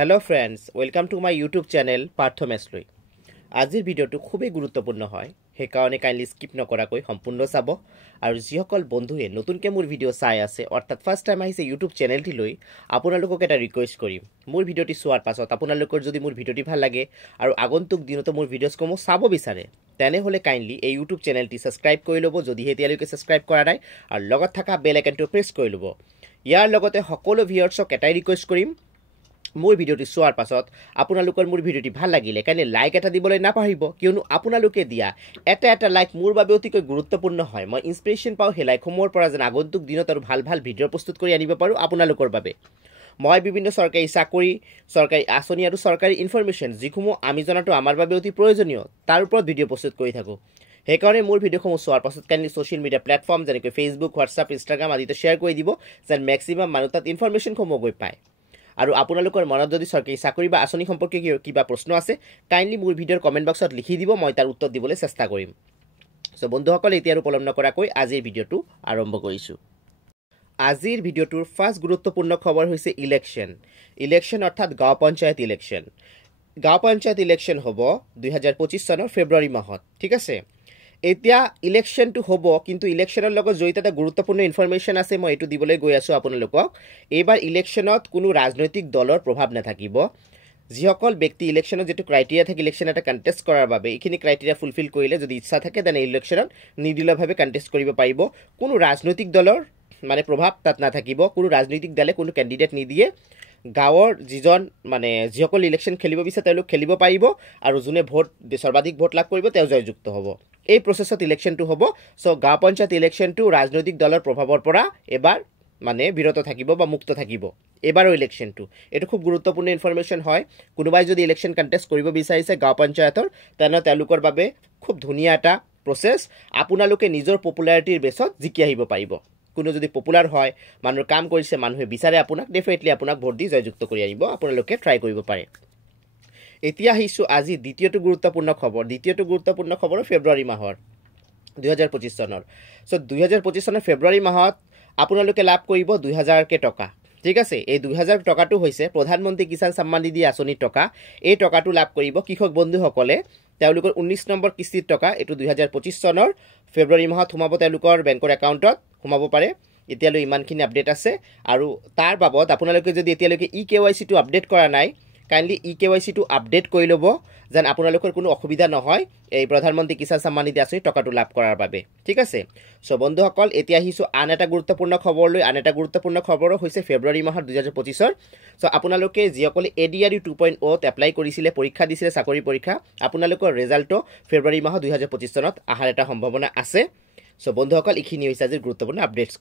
Hello friends, welcome to my YouTube channel Partho Mesloi. আজিৰ ভিডিওটো খুবেই গুৰুত্বপূৰ্ণ হয় হেকাৰণে কাইন্ডলি স্কিপ নকৰাকৈ সম্পূৰ্ণ চাব আৰু যিসকল বন্ধুৱে নতুনকৈ মোৰ ভিডিও চাই আছে অৰ্থাৎ ফাৰ্স্ট টাইম আহিছে YouTube চেনেলটি লৈ আপোনালোকক এটা ৰিকুৱেষ্ট কৰিম মোৰ ভিডিওটি চোৱাৰ পাছত আপোনালোকৰ যদি মোৰ ভিডিওটি ভাল লাগে আৰু আগন্তুক দিনতো মোৰ ভিডিওসমূহ চাব বিচাৰে তেনেহলে কাইন্ডলি এই YouTube চেনেলটি সাবস্ক্ৰাইব কৰি লব যদি এতিয়ালৈকে সাবস্ক্ৰাইব কৰা নাই আৰু লগত থকা বেল আইকনটো প্ৰেছ কৰি লব ইয়াৰ লগতে সকলো ভিউয়াৰ্ছক এটাই ৰিকুৱেষ্ট কৰিম মোৰ ভিডিওটি চোৱাৰ পাছত আপোনালোকৰ মোৰ ভিডিওটি ভাল লাগিলে কাইলে লাইক এটা দিবলৈ নাপাহৰিব কিয়নো আপোনালোকে দিয়া এটা লাইক মোৰ বাবে অতিকৈ গুৰুত্বপূৰ্ণ হয় মই ইনস্পিৰেচন পাও হে লাইক সমূহৰ পৰা যেন আগন্তুক দিনত আৰু ভাল ভিডিও প্ৰস্তুত কৰি আনিব পাৰো আপোনালোকৰ বাবে মই বিভিন্ন চৰকাৰী চাকৰি চৰকাৰী আঁচনি আৰু চৰকাৰী ইনফৰমেশন যিসমূহ আমি জনাটো আমাৰ বাবে অতি প্ৰয়োজনীয় তাৰ ওপৰত ভিডিও প্ৰস্তুত কৰি থাকো হেকাৰণে মোৰ ভিডিওসমূহ চোৱাৰ পাছত কাইন্ডলি সোশ্যাল মিডিয়া প্লেটফৰ্ম যেনেকৈ ফেসবুক হোৱাটছআপ ইনষ্টাগ্ৰাম আদিতে শ্বেয়াৰ কৰি দিব যেন ম্যাক্সিমাম মানুহ তাত ইনফৰমেশনসমূহ গৈ পায় আৰু আপোনালোকৰ মনত যদি চৰকাৰী চাকৰি বা আঁচনি সম্পৰ্কীয় কিবা প্ৰশ্ন আছে কাইন্ডলি মোৰ ভিডিওৰ কমেন্ট বক্সত লিখি দিব মই তাৰ উত্তৰ দিবলৈ চেষ্টা কৰিম সো বন্ধুসকল এতিয়া আৰু পলম নকৰাকৈ আজিৰ ভিডিওটো আৰম্ভ কৰিছো আজিৰ ভিডিওটোৰ ফাৰ্স্ট গুৰুত্বপূৰ্ণ খবৰ হৈছে ইলেকশ্যন অৰ্থাৎ গাঁও পঞ্চায়ত ইলেকশ্যন হ'ব 2025 চনৰ ফেব্ৰুৱাৰী মাহত ঠিক আছে এতিয়া ইলেকশ্যনটো হ'ব কিন্তু ইলেকশ্যনৰ লগত জড়িত এটা গুৰুত্বপূৰ্ণ ইনফৰমেশন আছে মই এটো দিবলৈ গৈ আছো আপোনালোকক এইবাৰ ইলেকশ্যনত কোনো ৰাজনৈতিক দলৰ প্ৰভাৱ নাথাকিব যিসকল ব্যক্তি ইলেকশ্যনত যেটো ক্ৰাইটেৰিয়া থাকে ইলেকশ্যন এটা কন্টেষ্ট কৰাৰ বাবে এইখিনি ক্ৰাইটেৰিয়া ফুলফিল কৰিলে যদি ইচ্ছা থাকে তেনে ইলেকশ্যনত নিদিলভাৱে কন্টেষ্ট কৰিব পাৰিব কোনো ৰাজনৈতিক দলৰ মানে প্ৰভাৱ তাত নাথাকিব কোনো ৰাজনৈতিক দলে কোনো ক্যান্ডিডেট নিদিয়ে গাঁৱৰ যিজন মানে যিসকল ইলেকশ্যন খেলিব বিচাৰে তেওঁলোক খেলিব পাৰিব আৰু যোনে ভোট সৰ্বাধিক ভোট লাভ কৰিব তেওঁ জয়যুক্ত হ'ব এই প্ৰসেছত ইলেকশ্যনটো হ'ব সো গাঁও পঞ্চায়ত ইলেকশ্যনটো ৰাজনৈতিক দলৰ প্ৰভাৱৰ পৰা এবাৰ মানে বিৰত থাকিব বা মুক্ত থাকিব এবাৰৰ ইলেকশ্যনটো এটো খুব গুৰুত্বপূৰ্ণ ইনফৰমেশন হয় কোনোবাই যদি ইলেকশ্যন কন্টেষ্ট কৰিব বিচাৰিছে গাঁও পঞ্চায়তৰ তেনে তেওঁলোকৰ বাবে খুব ধুনীয়া এটা প্ৰসেস আপোনালোকে নিজৰ পপুলাৰিটিৰ বেছত জিকি আহিব পাৰিব কোনো যদি পপুলাৰ হয় মানুহৰ কাম কৰিছে মানুহে বিচাৰে আপোনাক ডেফিনেটলি আপোনাক ভোট দি জয়যুক্ত কৰি আনিব আপোনালোকে ট্ৰাই কৰিব পাৰে এতিয়া আহিছো আজি দ্বিতীয়টো গুৰুত্বপূৰ্ণ খবৰ ফেব্ৰুৱাৰী মাহৰ 2025 চনৰ সো 2025 চনৰ ফেব্ৰুৱাৰী মাহত আপোনালোকে লাভ কৰিব 2000 কে টকা ঠিক আছে এই 2000 টকাটো হৈছে প্ৰধানমন্ত্ৰী কিষাণ সন্মান নিধি আঁচনিৰ টকা এই টকাটো লাভ কৰিব কৃষক বন্ধুসকলে তেওঁলোকৰ 19 নম্বৰ কিস্তিৰ টকা এটো 2025 চনৰ ফেব্ৰুৱাৰী মাহত সোমাব তেওঁলোকৰ বেংকৰ একাউণ্টত সোমাব পাৰে এতিয়ালৈ ইমানখিনি আপডেট আছে আৰু তাৰ বাবদ আপোনালোকে যদি এতিয়ালৈকে ইকেৱাইসি টো আপডেট কৰা নাই কাইন্ডলি ইকেৱাইসি টো আপডেট কৰি লব যেন আপোনালোকৰ কোনো অসুবিধা নহয় এই প্ৰধানমন্ত্ৰী কিষাণ সন্মান নিধি আঁচনিৰ টকাটো লাভ কৰাৰ বাবে ঠিক আছে সো বন্ধুসকল এতিয়া আহিছো আন এটা গুৰুত্বপূৰ্ণ খবৰলৈ আন এটা গুৰুত্বপূৰ্ণ খবৰ হৈছে ফেব্ৰুৱাৰী মাহৰ 2025 ৰ সো আপোনালোকে যিসকলে এডিআৰইউ 2.0 ত এপ্লাই কৰিছিলে পৰীক্ষা দিছিলে চাকৰি পৰীক্ষা আপোনালোকৰ ৰিজাল্টটো ফেব্ৰুৱাৰী মাহৰ 2025 চনত আহাৰ এটা সম্ভাৱনা আছে সো বন্ধুসকল ইখিনি হৈছে আজিৰ গুৰুত্বপূৰ্ণ আপডেটছ